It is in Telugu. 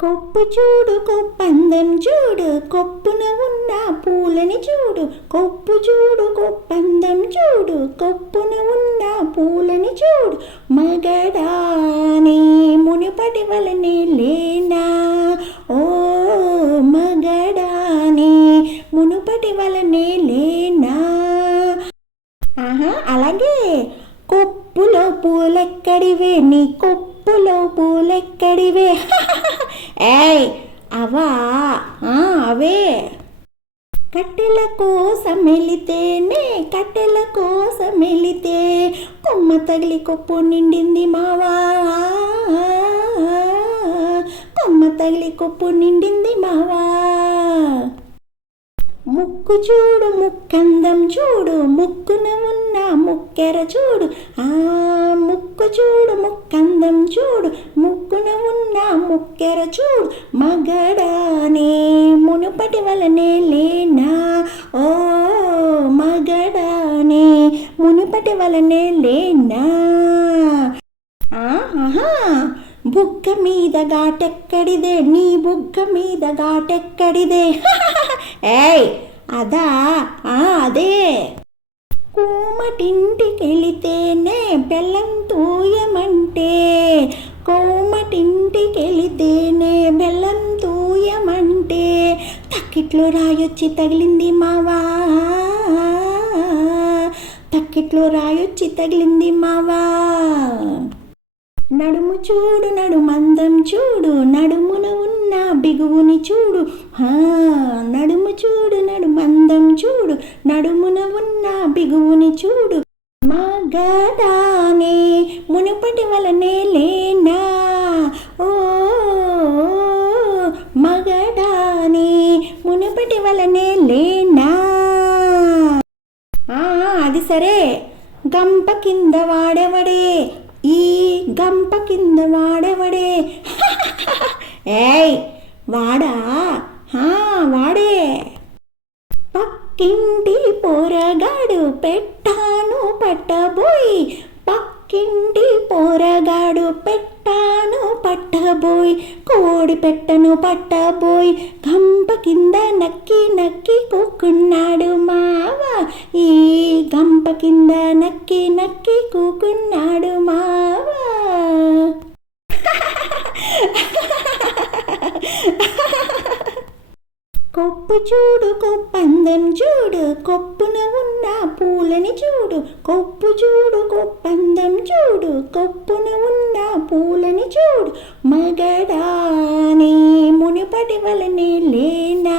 కొప్పు చూడు కొప్పందం చూడు కొప్పున ఉన్న పూలని చూడు. కొప్పు చూడు కొప్పందం చూడు కొప్పున ఉన్న పూలని చూడు. మగడాని మునిపటి వలనే లేనా? ఓ మగడాని మునుపటి వలనే లేనా? ఆహా అలాగే. కొప్పులో పూలెక్కడివే? నీ కొప్పులో పూలెక్కడివే? ఏయ్ అవా? ఆ, అవే. కట్టెల కోసం వెళితేనే కట్టెల కోసం వెళితే కొమ్మ తగిలి కొప్పు నిండింది మావా. కొమ్మ తగిలి కొప్పు నిండింది మావా. ముక్కు చూడు ముక్కందం చూడు ముక్కున ఉన్న ముక్కెర చూడు. ఆ ముక్కు చూడు ముక్కందం చూడు ముక్కున ఉన్న ముక్కెర చూడు. మగడానే మునుపటి వలనే లేనా? ఓ మగడానే మునుపటి వలనే లేనా? ఆహా! బుగ్గ మీద ఘాటెక్కడిదే నీ బుగ్గ మీద ఘాటెక్కడిదే. ఏయ్ అదా? అదే. కోమటింటికెళితేనే బెల్లం తూయమంటే కోమటింటికెళితేనే బెల్లం తూయమంటే తక్కిట్లో రాయొచ్చి తగిలింది మావా. తక్కిట్లో రాయొచ్చి తగిలింది మావా. నడుము చూడు నడుమందం చూడు నడుమున ఉన్న బిగువుని చూడు. హా నడుము చూడు నడుమందం చూడు నడుమున ఉన్న బిగువుని చూడు. మగడానే మునుపటి వలనే లేనా? ఓ మగడానే మునుపటి వలనే లేనా? ఆ, అది సరే. గంప కింద వాడెవడే? ఈ గంప కింద వాడెవడే? ఏయ్ వాడా? హా, వాడే. పక్కింటి పోరగాడు పెట్టాను పట్టబోయి. పక్కింటి పోరగాడు పెట్టాను పట్టబోయి. కోడి పెట్టను పట్టబోయి. గంప కింద నక్కి నక్కి కూకున్నాడు మావ. ఈ గంప కింద నక్కి నక్కి కూకున్నాడు కొప్పు చూడు కొప్పందం చూడు కొప్పున ఉన్న పూలని చూడు. కొప్పు చూడు కొప్పందం చూడు కొప్పున ఉన్న పూలని చూడు. మగడానే మునిపటి వలనే లేనా?